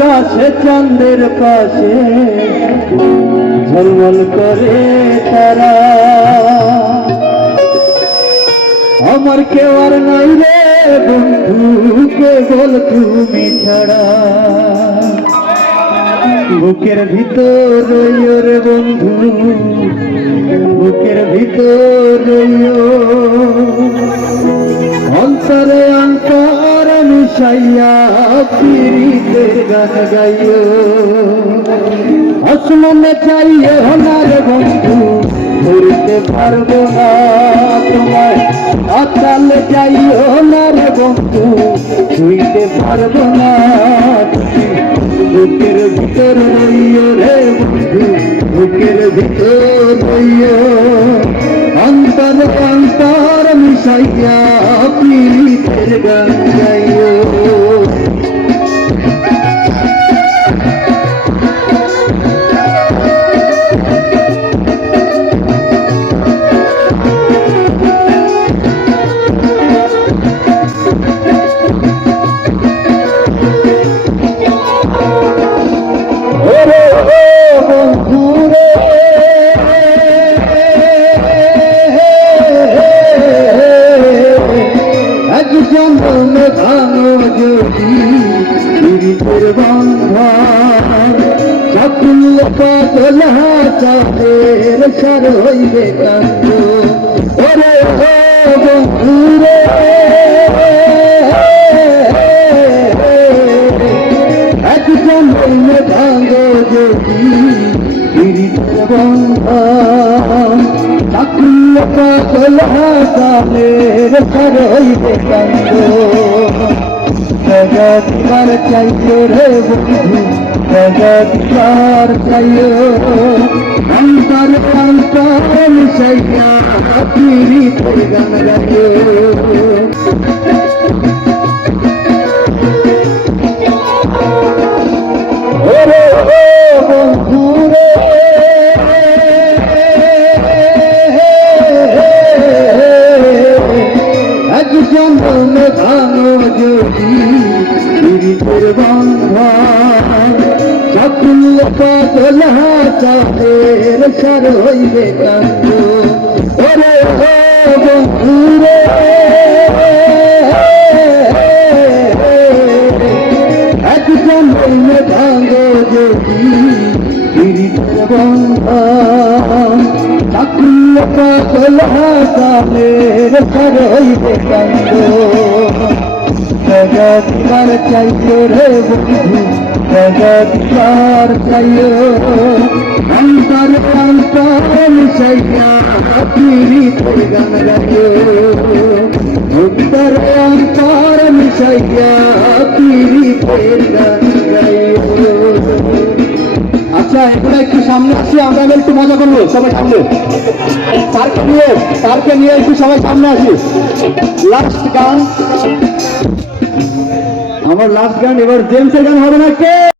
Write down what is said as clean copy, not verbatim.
আকাশে চাঁদের পাশে ঝলমল করে তারা। আমার কেউ আর নাই রে বন্ধু, কেবল তুমি ছাড়া। বুকের ভিতর রইও রে বন্ধু, বুকের ভিতর রইও। অন্তরে অন্তর মিশাইয়া পীড়িতের গান গাইও। আসমানে চাইও না রে বন্ধু, ধরতে পারবো না তোমায়। আকালে যাইও না রে বন্ধু, ছুঁইতে পারবো না। বুকের ভিতর রইও রে বন্ধু, বুকের ভিতর রইও। অন্তর অন্তর মিশাইয়া পীড়িতের গান গাইও। জন্মে ভাঙো যদি পীড়িতের বন্ধন, চাকুল পাগল চাঁদের সার হইবে কান্দ। ওরে বন্ধু রে, এক জন্মে ভাঙো যদি পীড়িতের বন্ধন, চাকুল পাগল চাঁদের সার হইবে কান্দ। জগৎবার চাইও রে বন্ধু, জগৎবার চাইও। অন্তর অন্তর মিশাইয়া পীড়িতের গান গাইও। ওরে বন্ধু রে, এক জন্মে ভাঙো যদি পীড়িতের বন্ধন, চাকুল পাগল চাঁদের সার হইবে কান্দ। ওরে বন্ধু রে, এক জন্মে ভাঙো যদি পীড়িতের বন্ধন, চাকুল পাগল চাঁদের সার হইবে কান্দ। জগৎবার চাইও রে বন্ধু, জগৎবার চাইও। অন্তর অন্তর মিশাইয়া পীড়িতের গান গাইও। অন্তর অন্তর মিশাইয়া পীড়িতের গান গাইও। আচ্ছা, এখন একটু সামনে আসি, আমরা একটু মজা করবো সবাই সামনে। তারকে নিয়ে একটু সবাই সামনে আসি। লাস্ট গান, আমার লাস্ট গান, এবার জেমসের গান হবে না কে?